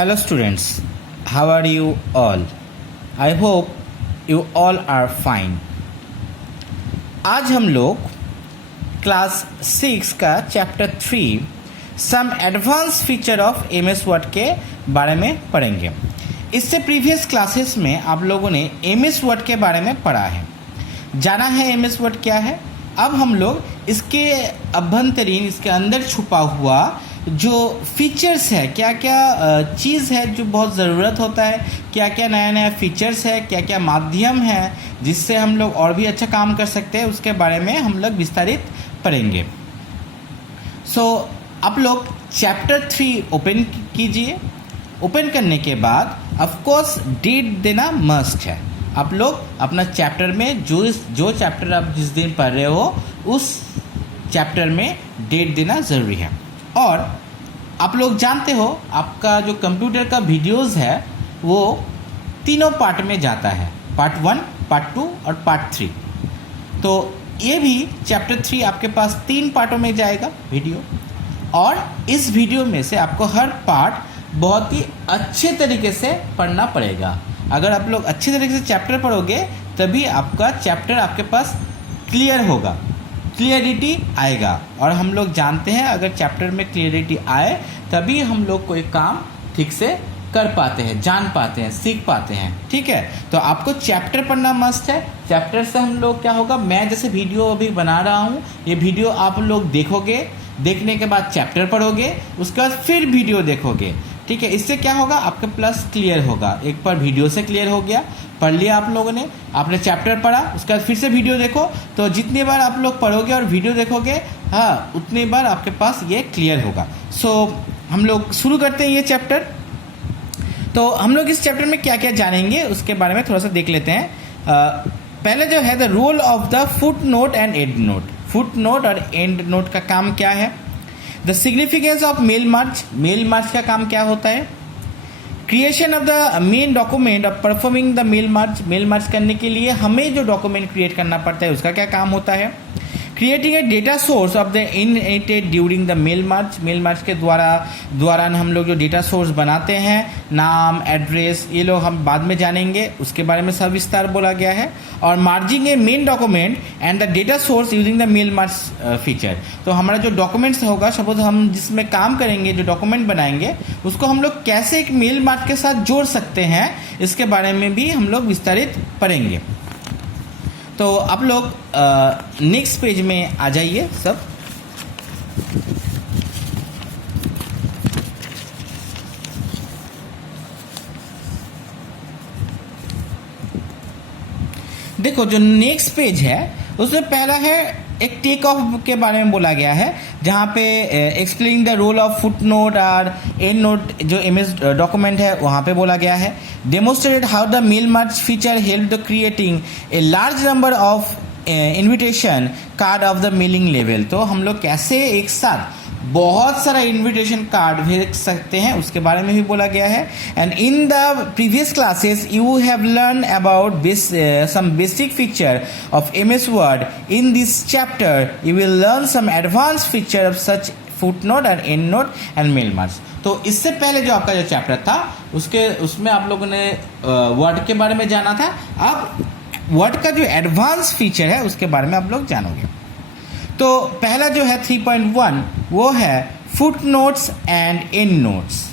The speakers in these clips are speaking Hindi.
Hello students, how are you all? I hope you all are fine. आज हम लोग क्लास 6 का chapter 3 some advance feature of MS word के बारे में पढ़ेंगे। इससे प्रीवियस क्लासेस में आप लोगों ने MS वर्ड के बारे में पढ़ा है, जाना है MS वर्ड क्या है। अब हम लोग इसके अभ्यंतरीण, इसके अंदर छुपा हुआ जो फीचर्स है, क्या क्या चीज़ है जो बहुत ज़रूरत होता है, क्या क्या नया नया फीचर्स है, क्या क्या माध्यम है जिससे हम लोग और भी अच्छा काम कर सकते हैं, उसके बारे में हम लोग विस्तारित पढ़ेंगे। आप लोग चैप्टर 3 ओपन कीजिए। ओपन करने के बाद ऑफ कोर्स डेट देना मस्ट है। आप लोग अपना चैप्टर में जो चैप्टर आप जिस दिन पढ़ रहे हो उस चैप्टर में डेट देना ज़रूरी है। और आप लोग जानते हो आपका जो कंप्यूटर का वीडियोस है वो तीनों पार्ट में जाता है, पार्ट 1, पार्ट 2 और पार्ट 3। तो ये भी चैप्टर 3 आपके पास 3 पार्टों में जाएगा वीडियो, और इस वीडियो में से आपको हर पार्ट बहुत ही अच्छे तरीके से पढ़ना पड़ेगा। अगर आप लोग अच्छे तरीके से चैप्टर पढ़ोगे तभी आपका चैप्टर आपके पास क्लियर होगा, क्लियरिटी आएगा। और हम लोग जानते हैं अगर चैप्टर में क्लियरिटी आए तभी हम लोग कोई काम ठीक से कर पाते हैं, जान पाते हैं, सीख पाते हैं। ठीक है, तो आपको चैप्टर पढ़ना मस्ट है। चैप्टर से हम लोग क्या होगा, मैं जैसे वीडियो अभी बना रहा हूँ, ये वीडियो आप लोग देखोगे, देखने के बाद चैप्टर पढ़ोगे, उसके बाद फिर वीडियो देखोगे। ठीक है, इससे क्या होगा, आपका प्लस क्लियर होगा। एक बार वीडियो से क्लियर हो गया, पढ़ लिया आप लोगों ने, आपने चैप्टर पढ़ा, उसके बाद फिर से वीडियो देखो, तो जितनी बार आप लोग पढ़ोगे और वीडियो देखोगे, हाँ, उतनी बार आपके पास ये क्लियर होगा। हम लोग शुरू करते हैं ये चैप्टर। तो हम लोग इस चैप्टर में क्या क्या जानेंगे उसके बारे में थोड़ा सा देख लेते हैं। पहले जो है the role of the foot note and end note. Foot note और एंड नोट का काम क्या है। The significance of mail merge. Mail merge का काम क्या होता है। Creation of the main document of performing the mail merge. Mail merge करने के लिए हमें जो डॉक्यूमेंट क्रिएट करना पड़ता है उसका क्या काम होता है। Creating a data source of the invited during the mail merge. Mail merge के दौरान हम लोग जो डेटा सोर्स बनाते हैं, नाम, एड्रेस, ये लोग हम बाद में जानेंगे, उसके बारे में सविस्तार बोला गया है। और merging a main document and the data source using the mail merge feature. तो हमारा जो डॉक्यूमेंट्स होगा, सपोज हम जिसमें काम करेंगे, जो डॉक्यूमेंट बनाएंगे, उसको हम लोग कैसे एक मेल मार्च के साथ जोड़ सकते हैं, इसके बारे में भी हम लोग विस्तारित पढ़ेंगे। तो आप लोग नेक्स्ट पेज में आ जाइए सब। देखो जो नेक्स्ट पेज है उसमें पहला है एक टेक ऑफ के बारे में बोला गया है, जहाँ पे explaining the role of foot note और एंड नोट जो MS डॉक्यूमेंट है वहाँ पे बोला गया है। Demonstrate how the mail merge feature help the creating a large number of invitation card of the mailing लेवल। तो हम लोग कैसे एक साथ बहुत सारा इन्विटेशन कार्ड भेज सकते हैं उसके बारे में भी बोला गया है। And in the previous classes you have learn about some basic feature of MS word. In this chapter you will learn some advance feature of such foot note and end note and mail merge. तो इससे पहले जो आपका जो चैप्टर था उसमें आप लोगों ने वर्ड के बारे में जाना था। अब वर्ड का जो एडवांस फीचर है उसके बारे में आप लोग जानोगे। तो पहला जो है 3.1 वो है foot notes and and notes.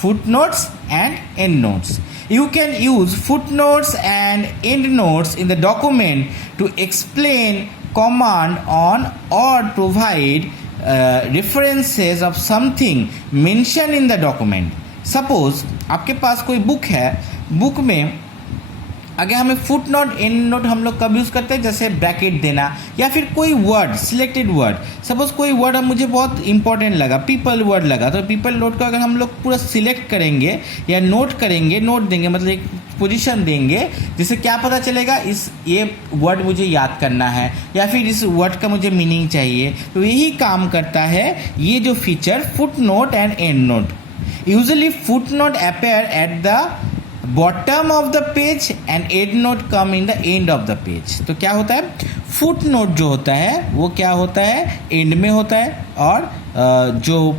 Foot notes and and notes. You can use footnotes and endnotes in the document to explain, comment on, or provide references of something mentioned in the document. Suppose आपके पास कोई बुक है, बुक में अगर हमें फुट नोट एंड नोट हम लोग कब यूज़ करते हैं, जैसे ब्रैकेट देना या फिर कोई वर्ड, सिलेक्टेड वर्ड। सपोज कोई वर्ड मुझे बहुत इंपॉर्टेंट लगा, पीपल वर्ड लगा, तो पीपल नोट को अगर हम लोग पूरा सिलेक्ट करेंगे या नोट करेंगे, नोट देंगे, मतलब एक पोजीशन देंगे, जिससे क्या पता चलेगा ये वर्ड मुझे याद करना है या फिर इस वर्ड का मुझे मीनिंग चाहिए। तो यही काम करता है ये जो feature foot note and end note. Usually foot note appear at the bottom of the page and end note come in the end of the page. तो क्या होता है, फुट नोट जो होता है वो क्या होता है, एंड में होता है, और जो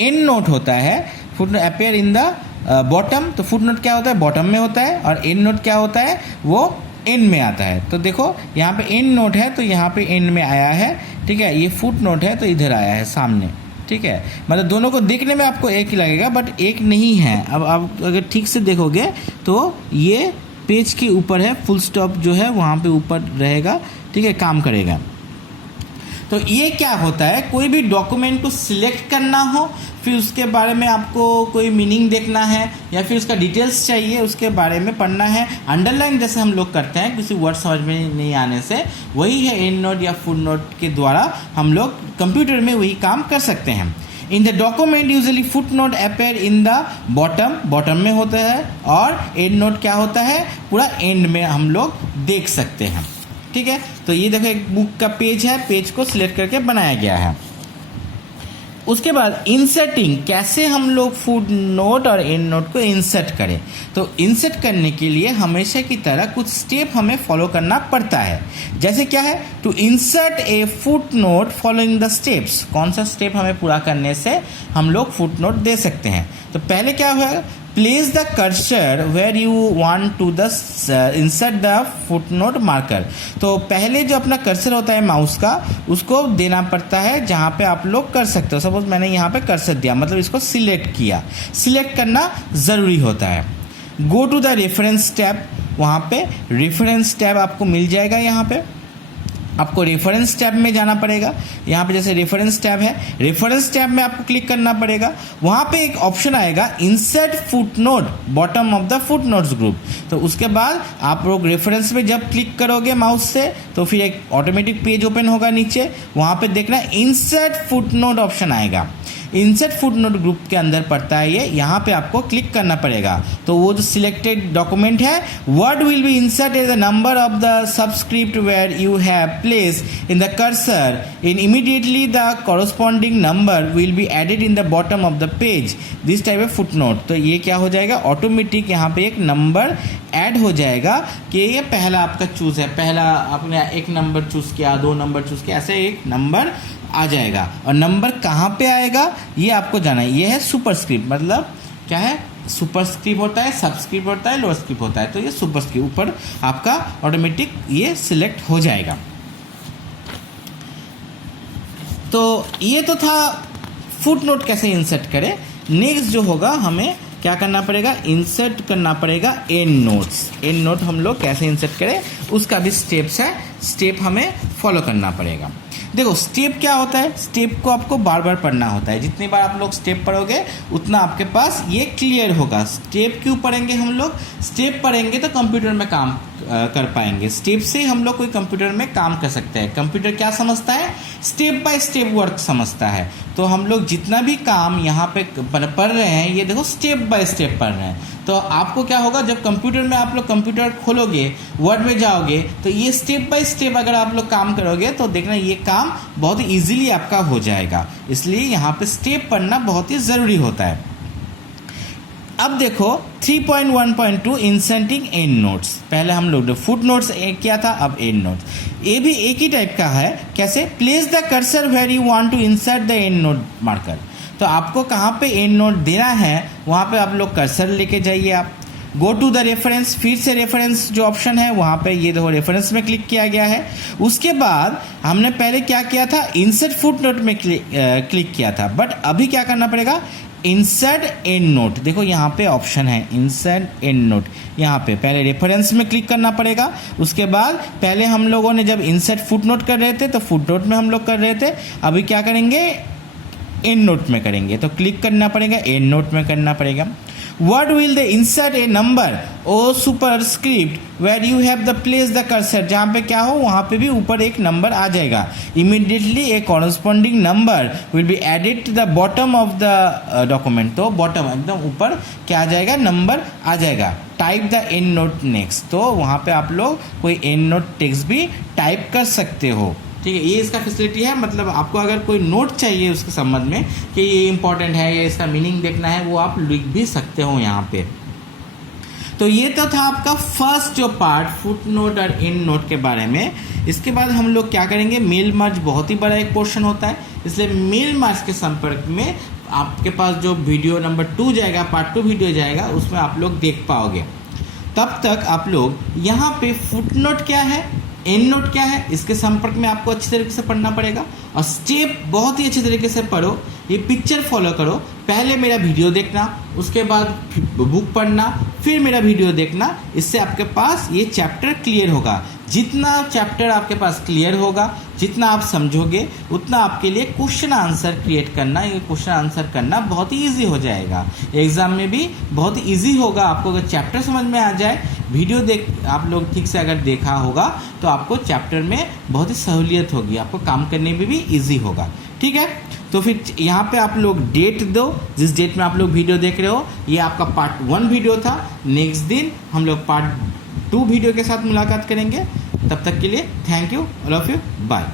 एंड नोट होता है foot note appear in the bottom, तो फुट नोट क्या होता है, बॉटम में होता है, और एंड नोट क्या होता है, वो एंड में आता है। तो देखो यहाँ पे एंड नोट है तो यहाँ पे एंड में आया है, ठीक है। ये फुट नोट है तो इधर आया है सामने, ठीक है। मतलब दोनों को देखने में आपको एक ही लगेगा, बट एक नहीं है। अब आप अगर ठीक से देखोगे तो ये पेज के ऊपर है, फुल स्टॉप जो है वहाँ पे ऊपर रहेगा, ठीक है, काम करेगा। तो ये क्या होता है, कोई भी डॉक्यूमेंट को सिलेक्ट करना हो, फिर उसके बारे में आपको कोई मीनिंग देखना है या फिर उसका डिटेल्स चाहिए, उसके बारे में पढ़ना है, अंडरलाइन जैसे हम लोग करते हैं किसी वर्ड समझ में नहीं आने से, वही है एंड नोट या फुट नोट के द्वारा हम लोग कंप्यूटर में वही काम कर सकते हैं। In the document usually foot note appear in the bottom में होता है, और एंड नोट क्या होता है, पूरा एंड में हम लोग देख सकते हैं, ठीक है। तो ये देखो एक बुक का पेज है, पेज को सिलेक्ट करके बनाया गया है। उसके बाद इंसर्टिंग, कैसे हम लोग फुट नोट और एंड नोट को इंसर्ट करें। तो इंसर्ट करने के लिए हमेशा की तरह कुछ स्टेप हमें फॉलो करना पड़ता है। जैसे क्या है, to insert a footnote following the steps, कौन सा स्टेप हमें पूरा करने से हम लोग फुट नोट दे सकते हैं। तो पहले क्या हुआ, place the cursor where you want to the insert the footnote marker. तो पहले जो अपना कर्सर होता है माउस का, उसको देना पड़ता है जहाँ पे आप लोग कर सकते हो। सपोज मैंने यहाँ पे कर्सर दिया, मतलब इसको सिलेक्ट किया, सिलेक्ट करना ज़रूरी होता है। Go to the reference tab, वहाँ पे रेफरेंस टैब आपको मिल जाएगा। यहाँ पे आपको रेफरेंस टैब में जाना पड़ेगा। यहाँ पे जैसे रेफरेंस टैब है, रेफरेंस टैब में आपको क्लिक करना पड़ेगा। वहाँ पे एक ऑप्शन आएगा insert footnote bottom of the footnotes group. तो उसके बाद आप लोग रेफरेंस में जब क्लिक करोगे माउस से, तो फिर एक ऑटोमेटिक पेज ओपन होगा नीचे, वहाँ पे देखना इंसर्ट फुटनोट ऑप्शन आएगा। इंसर्ट फुटनोट ग्रुप के अंदर पड़ता है ये, यहाँ पे आपको क्लिक करना पड़ेगा। तो वो जो सिलेक्टेड डॉक्यूमेंट है, word will be inserted the number of the subscript where you have placed in the cursor in immediately the corresponding number will be added in the bottom of the page this type of footnote. तो ये क्या हो जाएगा, ऑटोमेटिक यहाँ पे एक नंबर ऐड हो जाएगा कि ये पहला आपका चूज़ है, पहला आपने एक नंबर चूज़ किया, 2 नंबर चूज़ किया, ऐसे एक नंबर आ जाएगा। और नंबर कहाँ पे आएगा ये आपको जाना है। ये है सुपरस्क्रिप्ट, मतलब क्या है, सुपरस्क्रिप्ट होता है, सबस्क्रिप्ट होता है, लोअर स्क्रिप्ट होता है। तो ये सुपरस्क्रिप्ट ऊपर आपका ऑटोमेटिक ये सिलेक्ट हो जाएगा। तो ये तो था फुटनोट कैसे इंसर्ट करें। नेक्स्ट जो होगा, हमें क्या करना पड़ेगा, इंसर्ट करना पड़ेगा एंड नोट्स। एंड नोट हम लोग कैसे इंसर्ट करें उसका भी स्टेप्स है, स्टेप हमें फॉलो करना पड़ेगा। देखो स्टेप क्या होता है, स्टेप को आपको बार बार पढ़ना होता है। जितनी बार आप लोग स्टेप पढ़ोगे उतना आपके पास ये क्लियर होगा। स्टेप क्यों पढ़ेंगे हम लोग, स्टेप पढ़ेंगे तो कंप्यूटर में काम कर पाएंगे। स्टेप से हम लोग कोई कंप्यूटर में काम कर सकते हैं। कंप्यूटर क्या समझता है, स्टेप बाय स्टेप वर्क समझता है। तो हम लोग जितना भी काम यहाँ पे पढ़ रहे हैं, ये देखो स्टेप बाय स्टेप पढ़ रहे हैं। तो आपको क्या होगा, जब कंप्यूटर में आप लोग कंप्यूटर खोलोगे, वर्ड में जाओगे, तो ये स्टेप बाय स्टेप अगर आप लोग काम करोगे तो देखना ये काम बहुत ही ईजिली आपका हो जाएगा। इसलिए यहाँ पे स्टेप पढ़ना बहुत ही ज़रूरी होता है। अब देखो 3.1.2 इंसर्टिंग एंड नोट्स। पहले हम लोग फुट नोट्स किया था, अब एंड नोट्स। ये भी एक ही टाइप का है। कैसे, place the cursor where you want to insert the endnote marker. तो आपको कहाँ पे एंड नोट देना है, वहाँ पे आप लोग कर्सर लेके जाइए। आप गो टू द रेफरेंस, फिर से रेफरेंस जो ऑप्शन है वहाँ पे ये देखो रेफरेंस में क्लिक किया गया है। उसके बाद हमने पहले क्या किया था, इंसर्ट फुट नोट में क्लिक किया था, बट अभी क्या करना पड़ेगा, इंसर्ट एंड नोट। देखो यहाँ पे ऑप्शन है इंसर्ट एंड नोट। यहाँ पे पहले रेफरेंस में क्लिक करना पड़ेगा। उसके बाद पहले हम लोगों ने जब इंसर्ट फुट नोट कर रहे थे तो फुट नोट में हम लोग कर रहे थे, अभी क्या करेंगे, एंड नोट में करेंगे। तो क्लिक करना पड़ेगा, एंड नोट में करना पड़ेगा। Word will they insert a number of superscript where you have the place the cursor. जहाँ पे क्या हो वहाँ पे भी ऊपर एक नंबर आ जाएगा। Immediately a corresponding number will be added to the bottom of the document. तो बॉटम एकदम ऊपर क्या आ जाएगा, नंबर आ जाएगा। Type the endnote next. तो वहाँ पे आप लोग कोई एंड नोट टेक्स्ट भी टाइप कर सकते हो। ठीक है, ये इसका फैसिलिटी है। मतलब आपको अगर कोई नोट चाहिए उसके संबंध में कि ये इंपॉर्टेंट है या इसका मीनिंग देखना है, वो आप लिख भी सकते हो यहाँ पे। तो ये तो था आपका फर्स्ट जो पार्ट फुट नोट और एंड नोट के बारे में। इसके बाद हम लोग क्या करेंगे, मेल मर्ज बहुत ही बड़ा एक पोर्शन होता है, इसलिए मेल मर्ज के संपर्क में आपके पास जो वीडियो नंबर 2 जाएगा, पार्ट 2 वीडियो जाएगा, उसमें आप लोग देख पाओगे। तब तक आप लोग यहाँ पे फुटनोट क्या है, एंड नोट क्या है, इसके संपर्क में आपको अच्छी तरीके से पढ़ना पड़ेगा और स्टेप बहुत ही अच्छी तरीके से पढ़ो। ये पिक्चर फॉलो करो, पहले मेरा वीडियो देखना, उसके बाद बुक पढ़ना, फिर मेरा वीडियो देखना। इससे आपके पास ये चैप्टर क्लियर होगा। जितना चैप्टर आपके पास क्लियर होगा, जितना आप समझोगे, उतना आपके लिए क्वेश्चन आंसर क्रिएट करना, ये क्वेश्चन आंसर करना बहुत ही ईजी हो जाएगा। एग्ज़ाम में भी बहुत ही ईजी होगा आपको। अगर चैप्टर समझ में आ जाए, वीडियो आप लोग ठीक से अगर देखा होगा, तो आपको चैप्टर में बहुत ही सहूलियत होगी, आपको काम करने में भी ईजी होगा। ठीक है, तो फिर यहाँ पे आप लोग डेट दो, जिस डेट में आप लोग वीडियो देख रहे हो। ये आपका पार्ट 1 वीडियो था। नेक्स्ट दिन हम लोग पार्ट 2 वीडियो के साथ मुलाकात करेंगे। तब तक के लिए thank you, all of you, bye.